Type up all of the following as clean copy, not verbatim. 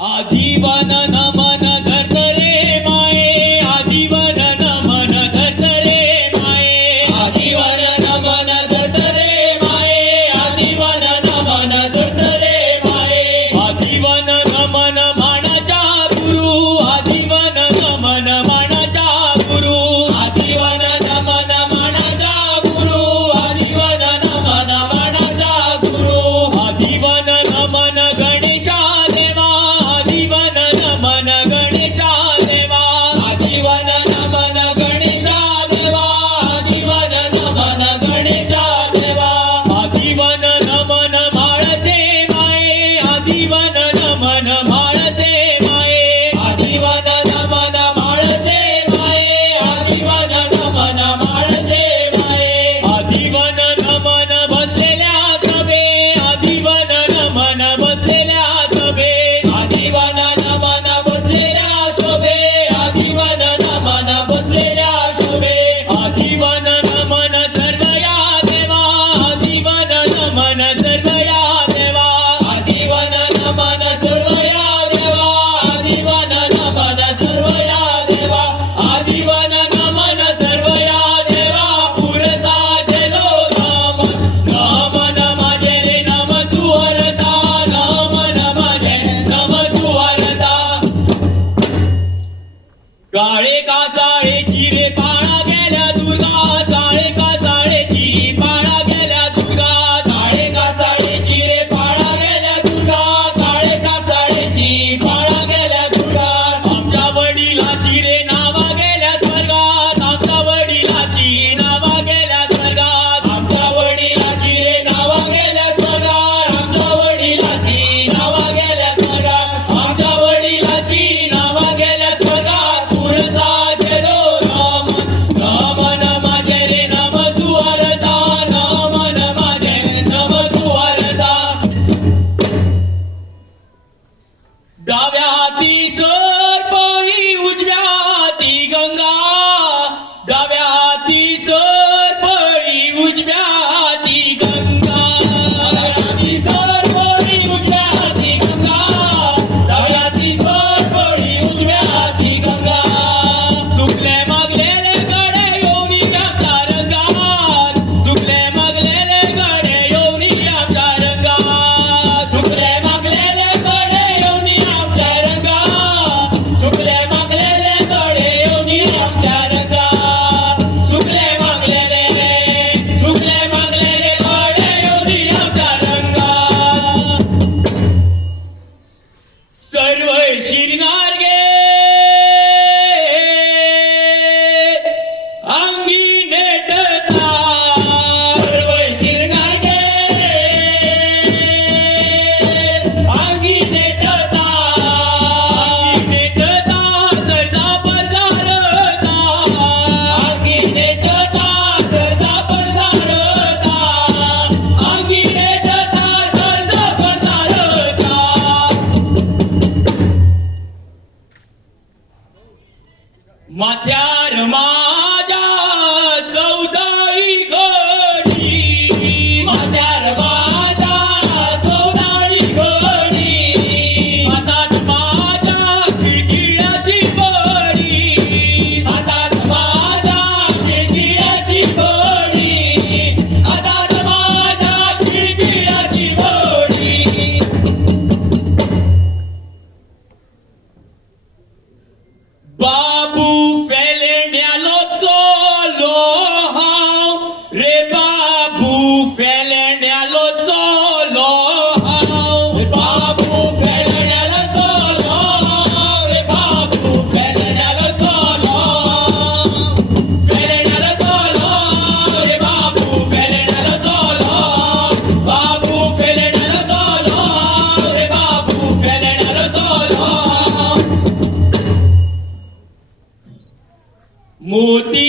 आदिवन नमन धरत रे माये, आदिवन नमन धरत रे माये, आदिवन नमन धरत रे माये, आदिवन नमन धरत रे माये, आदिवन नमन मानाचा गुरु, आदिवन नमन मानाचा गुरु, आदिवन नमन मानाचा गुरु, आदिवन नमन मानाचा गुरु, आदिवन नमन गणेशा देवा, आदिवन नमन गणेशा देवा, आदिवन नमन गणेशा देवा, आदिवन नमन गणेशा देवा, आदिवन नमन माळसे माये, आदिवन नमन माळसे माये, आदिवन नमन माळसे माये, आदिवन नमन माळसे माये, आदिवन नमन बसलेल्या सभे, आदिवन नमन बसलेल्या सभे, आदिवन नमन बसलेल्या शोभे, आदिवन नमन बसलेल्या शोभे, आदिवन नमन सर्व या देवा, आदिवन नमन सर्व या देवा, आदिवन नमन सर्व या देवा, आदिवन नमन सर्व या देवा, आदिवन नमन सर्व या देवा, पुरता चलो नमन, नमन माझे रे नम सुवरता, नमन माझे नम सुवरता, काळे कासाळेची रे पाळा गेल्या दुर्गा, काळे कासाळेची पाळा गेल्या दुर्गा, काळे कासाळेची रे पाळा गेल्या दुर्गा, काळे कासाळेची पाळा गेल्या दुर्गा, आमच्या वडिलाची रे नावा गेल्या स्वर्गात, आमच्या वडिलाची नावा गेल्या स्वर्गात, आमच्या वडिलाची रे नावा गेल्या स्वर्गात, आमच्या वडिलाची नावा गेल्या स्वर्गात, आमच्या वडिलाची नावा गेल्या स्वर्गात, पुरता गेलो नमन, नमन माझे रे नम सुवरता, नमन माझे नम सुवरता, डाव्या हाती सर्प ही उजव्या हाती गंगा, डाव्या हाती सर्प ही उजव्या हाती गंगा, डाव्याती सरपळी उजव्या हाती गंगा, डाव्याती सरपळी उजव्या हाती गंगा, चुकले मागलेले गडे येऊनी आमच्या रंगात, चुकले मागलेले गडे येऊनी आमच्या रंगात, चुकले मागलेले कडे येऊनी आमच्या रंगात, चुकले मागलेले कडे येऊनी आमच्या रंगात, चुकले मागलेले कडे येऊनी आमच्या रंगात, सर्व शिरणार गे अंगी नेटता, सर्व शिरणार गे अंगी नेटता, नेटता सरदा पदारता, अंगी नेटता सरदा पदारता, अंगी नेटता सरदा पदारता, माथ्यार माझ्या चौदाई गडी, म्हातार माझा चौदाळी घडी, हातात माझ्या खिडकिळ्याची बडी, हातात माझ्या खिडकिळ्याची बडी, हातात माझ्या खिडकिळ्याची बडी, बाबू फेलेण्यालो चोलो हाव रे, बाबू फेलेण्यालो चोलो हाव, रे बाबू फेलण्याला चलो, रे बाबू फेलण्याला चलो, फेलण्याला चलो, रे बाबू फेलण्याला चलो, बाबू फेलण्याला चलो, रे बाबू फेलण्याला चलो, मोती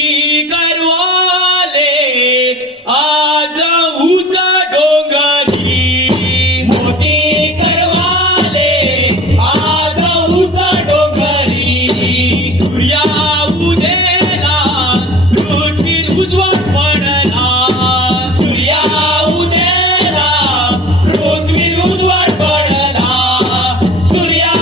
गरवाले आज उच डोंगरी, मोती करवाले आज उंच डोंगरी, सूर्या उदेला पृथ्वीर उजवळ पडला, सूर्या उदेला पृथ्वी उजवळ पडला, सूर्या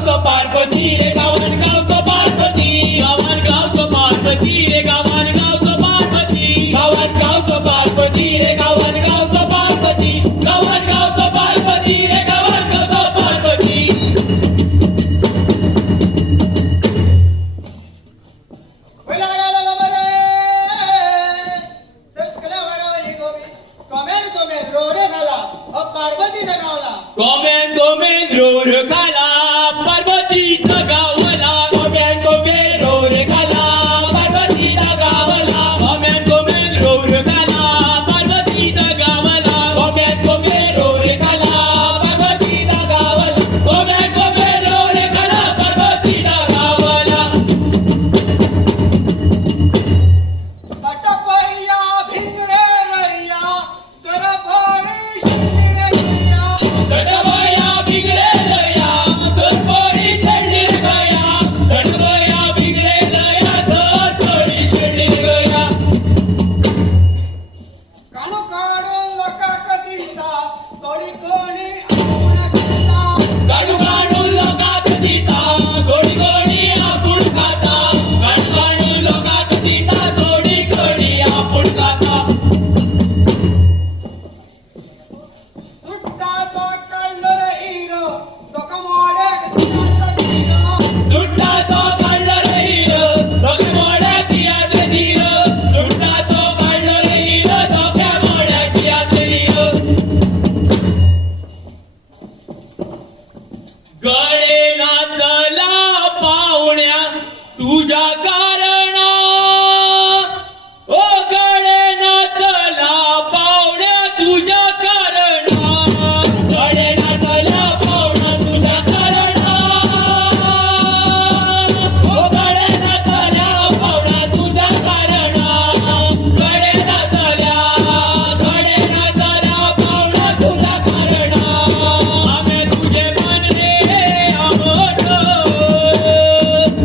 गावचं पारपती रे गावन गावचं पारपती गावान गावचं पार्वती रे गावान गावचं पार्वती गावन गावचं पारपती रे गावन गावचं पारपती गावन गावचं पारपती रे गावन गावचं पारपती पार्वतीच्या गावला गोमेन गोमेन रोर खाला पार्वतीचा गावला गोमेन गोमेन रोर खाला पार्वतीचा गावला गोमेन गोमेन रोर खाला पार्वतीचा गावला गोमेन गोमेन रोर खाला पार्वतीचा गावला गोमेन गोमेन रोर खाला पार्वतीचा गावला तटपैया भिंगरे रैया सरफोडी शिंदिरैया दडबया बिगडेल या सरपोरी छडलीर गया दडबया बिगडेल या सरपोरी छडलीर गया काणू काढून लोका कधीता थोडी कोणी आपण खाता गाडू गाडू लोकात दिता गोडी गोडी आपुड खाता गाडू गाडू लोकात दिता गोडी गोडी आपुड खाता सुट्टाचा कळलर हिरो दोका मोड्याक दिनाचा दिनो सुट्टाचो काढलो रे हिरो धोक्या मोड्या तियात धीर सुट्टाचो काढलो रे हिरो धोक्या मोड्या तियात धीर गळे नाचला पाहुण्या तुझ्या कारण ओ गळे नाचला पाहुण्या तुझ्या कारण गडे नाचला पाहुणा तुझ्या कारणा ओ गडे नाचला पाहुणा तुझ्या कारणा गडे नाचला पाहुणा तुझ्या कारणा आम्ही तुझे मन रे आंबट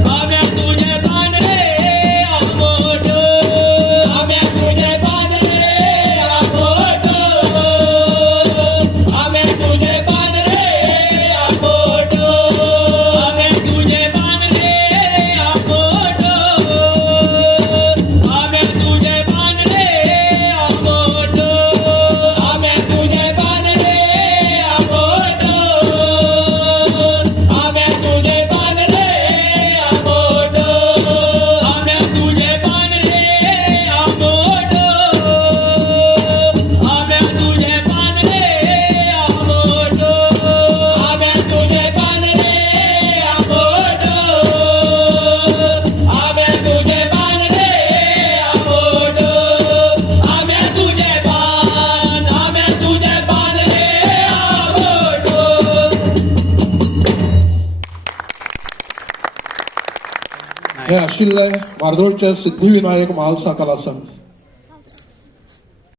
आम्ही तुझे मन रे आंबट आम्या तुझे पानरे आंबट आम्या तुझे पानरे आंबट आम्ही तुझे मन रे आंबट आम्ही तुझे मन रे आंबट आम्या तुझे पानरे आंबट आम्या तुझे पानरे आंबट आम्ही तुझे मन रे आंबट आम्ही तुझे मन रे आंबट आम्या तुझे पानरे आंबट आम्या तुझे पानरे आंबट आम्या तुझे पानरे आंबट हे आशिल्ले बारदोळचे सिद्धिविनायक म्हालसा कला संघ